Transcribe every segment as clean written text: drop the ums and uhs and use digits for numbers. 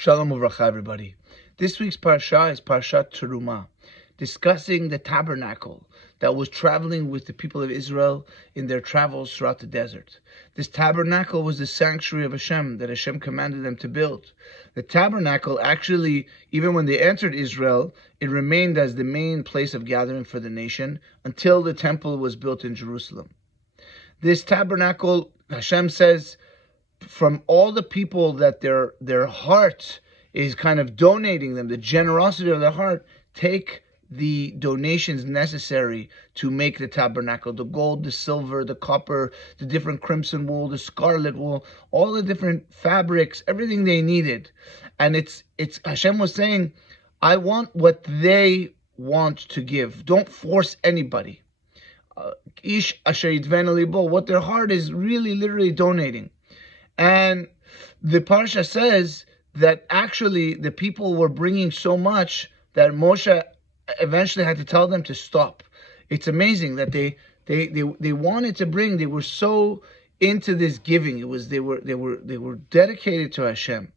Shalom uvracha, everybody. This week's parasha is Parashat Trumah, discussing the tabernacle that was traveling with the people of Israel in their travels throughout the desert. This tabernacle was the sanctuary of Hashem that Hashem commanded them to build. The tabernacle actually, even when they entered Israel, it remained as the main place of gathering for the nation until the temple was built in Jerusalem. This tabernacle, Hashem says, from all the people that their heart is kind of donating them, the generosity of their heart, take the donations necessary to make the tabernacle, the gold, the silver, the copper, the different crimson wool, the scarlet wool, all the different fabrics, everything they needed. And it's Hashem was saying, I want what they want to give. Don't force anybody. Ish asher yidvena libo, what their heart is really literally donating. And the Parsha says that actually the people were bringing so much that Moshe eventually had to tell them to stop. It's amazing that they wanted to bring. They were so into this giving. They were dedicated to Hashem,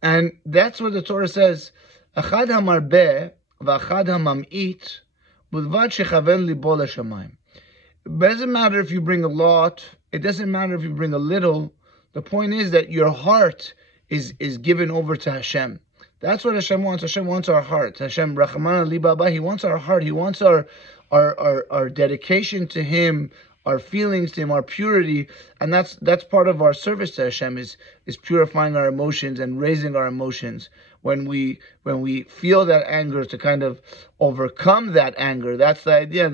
and that's what the Torah says. Achad hamarbeh v'achad hamamit b'lvad shechaven libo l'shamayim. It doesn't matter if you bring a lot. It doesn't matter if you bring a little. The point is that your heart is given over to Hashem. That's what Hashem wants. Hashem wants our heart. Hashem, Rachmana Libaba, He wants our heart. He wants our dedication to Him, our feelings to Him, our purity. And that's part of our service to Hashem, is purifying our emotions and raising our emotions. When we feel that anger, to kind of overcome that anger, that's the idea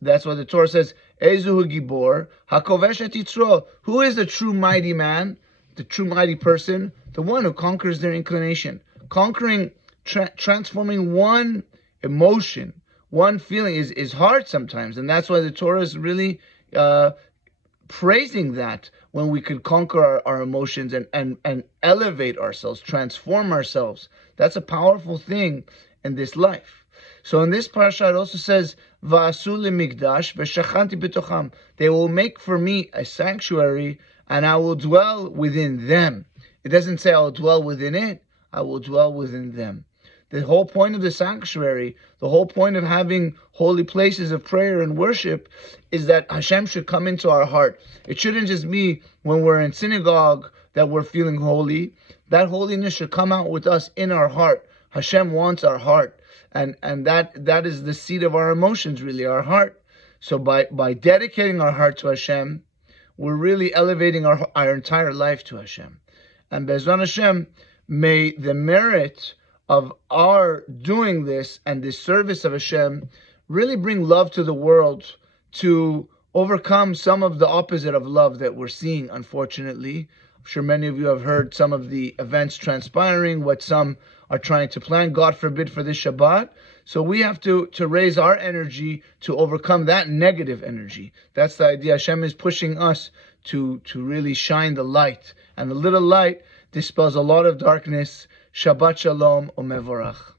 that's what the Torah says, Ezuhu Gibor, Hakovesh et Yitzro. Who is the true mighty man, the true mighty person? The one who conquers their inclination. Conquering, transforming one emotion, one feeling is hard sometimes. And that's why the Torah is really praising that, when we could conquer our emotions and elevate ourselves, transform ourselves. That's a powerful thing in this life. So in this parasha, it also says, Va'asu limikdash v'shachanti b'tocham. They will make for me a sanctuary, and I will dwell within them. It doesn't say I will dwell within it. I will dwell within them. The whole point of the sanctuary, the whole point of having holy places of prayer and worship, is that Hashem should come into our heart. It shouldn't just be when we're in synagogue that we're feeling holy. That holiness should come out with us in our heart. Hashem wants our heart. And that is the seat of our emotions, really, our heart. So by dedicating our heart to Hashem, we're really elevating our entire life to Hashem. And Be'ezrat Hashem, may the merit of our doing this and this service of Hashem really bring love to the world, to overcome some of the opposite of love that we're seeing, unfortunately. I'm sure many of you have heard some of the events transpiring, what some are trying to plan, God forbid, for this Shabbat. So we have to raise our energy to overcome that negative energy. That's the idea. Hashem is pushing us to really shine the light. And the little light dispels a lot of darkness. Shabbat Shalom Umevorach.